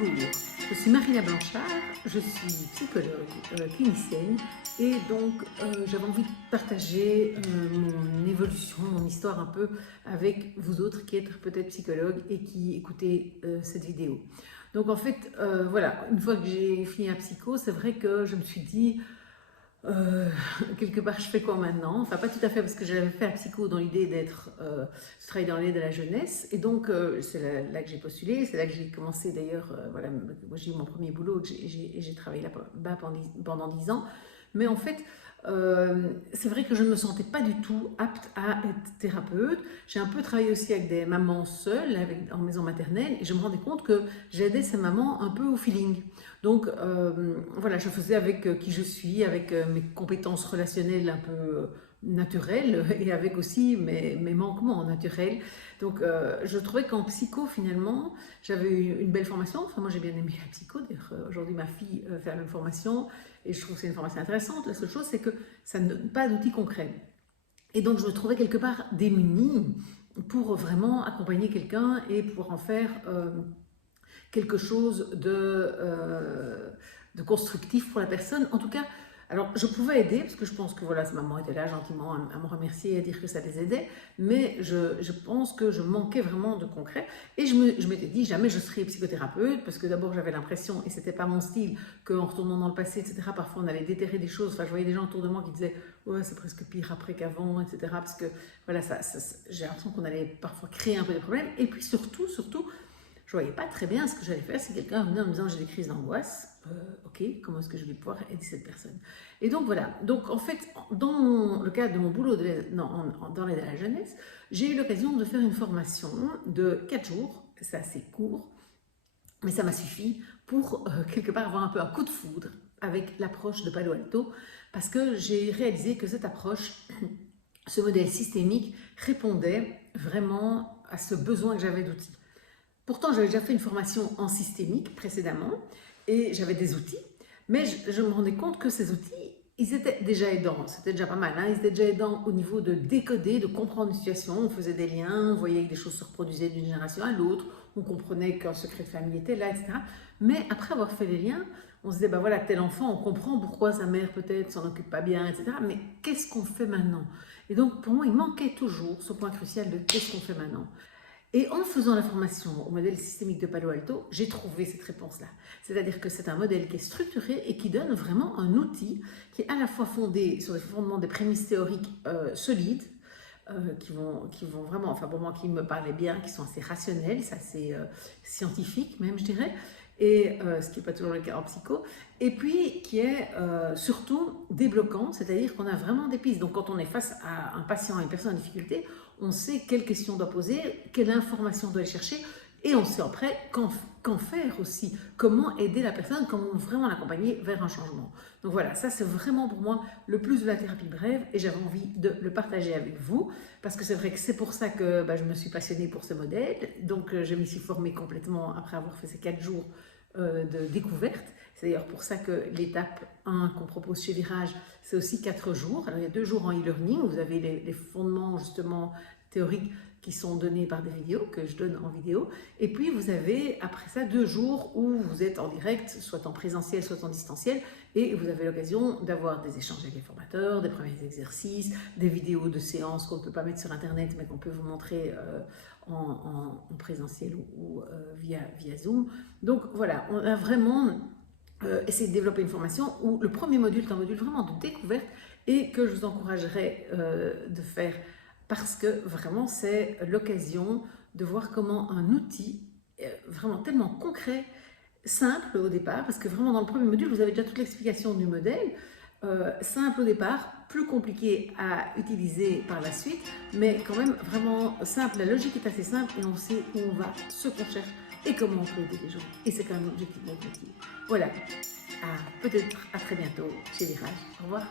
Bonjour, je suis Marina Blanchard, je suis psychologue clinicienne et donc j'avais envie de partager mon évolution, mon histoire un peu avec vous autres qui êtes peut-être psychologues et qui écoutez cette vidéo. Donc en fait, voilà, une fois que j'ai fini la psycho, c'est vrai que je me suis dit, quelque part, je fais quoi maintenant? Enfin, pas tout à fait, parce que j'avais fait un psycho dans l'idée d'être, je travaille dans l'aide à la jeunesse, et donc c'est là que j'ai postulé, c'est là que j'ai commencé d'ailleurs, voilà, moi j'ai eu mon premier boulot, et j'ai travaillé là-bas pendant 10 ans, mais en fait, c'est vrai que je ne me sentais pas du tout apte à être thérapeute. J'ai un peu travaillé aussi avec des mamans seules, en maison maternelle, et je me rendais compte que j'aidais ces mamans un peu au feeling. Donc voilà, je faisais avec qui je suis, avec mes compétences relationnelles un peu naturelles et avec aussi mes manquements naturels. Donc je trouvais qu'en psycho finalement, j'avais eu une belle formation. Enfin moi j'ai bien aimé la psycho, d'ailleurs aujourd'hui ma fille fait la même formation et je trouve que c'est une formation intéressante. La seule chose c'est que ça ne donne pas d'outils concrets. Et donc je me trouvais quelque part démunie pour vraiment accompagner quelqu'un et pour en faire quelque chose de constructif pour la personne. En tout cas, alors je pouvais aider, parce que je pense que voilà, sa maman était là gentiment à me remercier et à dire que ça les aidait, mais je pense que je manquais vraiment de concret. Et je m'étais dit, jamais je serais psychothérapeute, parce que d'abord j'avais l'impression, et c'était pas mon style, qu'en retournant dans le passé, etc., parfois on allait déterrer des choses. Enfin, je voyais des gens autour de moi qui disaient, ouais, c'est presque pire après qu'avant, etc., parce que voilà, j'ai l'impression qu'on allait parfois créer un peu des problèmes. Et puis surtout, je ne voyais pas très bien ce que j'allais faire si quelqu'un venait en me disant j'ai des crises d'angoisse. Ok, comment est-ce que je vais pouvoir aider cette personne? Et donc voilà, donc en fait, dans le cadre de mon boulot dans l'aide à la jeunesse, j'ai eu l'occasion de faire une formation de 4 jours, c'est assez court, mais ça m'a suffi pour quelque part avoir un peu un coup de foudre avec l'approche de Palo Alto, parce que j'ai réalisé que cette approche, ce modèle systémique, répondait vraiment à ce besoin que j'avais d'outils. Pourtant, j'avais déjà fait une formation en systémique précédemment et j'avais des outils, mais je me rendais compte que ces outils, ils étaient déjà aidants. C'était déjà pas mal, hein. Ils étaient déjà aidants au niveau de décoder, de comprendre une situation. On faisait des liens, on voyait que des choses se reproduisaient d'une génération à l'autre, on comprenait qu'un secret de famille était là, etc. Mais après avoir fait les liens, on se disait, bah voilà, tel enfant, on comprend pourquoi sa mère peut-être s'en occupe pas bien, etc. Mais qu'est-ce qu'on fait maintenant? Et donc, pour moi, il manquait toujours ce point crucial de qu'est-ce qu'on fait maintenant? Et en faisant la formation au modèle systémique de Palo Alto, j'ai trouvé cette réponse-là. C'est-à-dire que c'est un modèle qui est structuré et qui donne vraiment un outil qui est à la fois fondé sur des fondements, des prémices théoriques solides, qui vont vraiment, enfin pour moi qui me parlaient bien, qui sont assez rationnels, c'est assez scientifique même je dirais, et ce qui n'est pas toujours le cas en psycho, et puis qui est surtout débloquant, c'est-à-dire qu'on a vraiment des pistes. Donc quand on est face à un patient, à une personne en difficulté, on sait quelles questions on doit poser, quelle information on doit aller chercher, et on sait après qu'en faire aussi, comment aider la personne, comment vraiment l'accompagner vers un changement. Donc voilà, ça c'est vraiment pour moi le plus de la thérapie brève et j'avais envie de le partager avec vous parce que c'est vrai que c'est pour ça que je me suis passionnée pour ce modèle. Donc je m'y suis formée complètement après avoir fait ces 4 jours de découverte. C'est d'ailleurs pour ça que l'étape 1 qu'on propose chez Virage, c'est aussi 4 jours. Alors il y a 2 jours en e-learning, vous avez les fondements justement théoriques qui sont donnés par des vidéos, que je donne en vidéo. Et puis vous avez après ça 2 jours où vous êtes en direct, soit en présentiel, soit en distanciel, et vous avez l'occasion d'avoir des échanges avec les formateurs, des premiers exercices, des vidéos de séances qu'on ne peut pas mettre sur internet, mais qu'on peut vous montrer en présentiel ou via Zoom. Donc voilà, on a vraiment essayé de développer une formation où le premier module est un module vraiment de découverte et que je vous encouragerais de faire parce que vraiment c'est l'occasion de voir comment un outil vraiment tellement concret, simple au départ, parce que vraiment dans le premier module vous avez déjà toute l'explication du modèle, simple au départ, plus compliqué à utiliser par la suite, mais quand même vraiment simple, la logique est assez simple et on sait où on va, ce qu'on cherche et comment on peut aider les gens. Et c'est quand même l'objectif de notre métier. Voilà, peut-être à très bientôt chez Virage. Au revoir.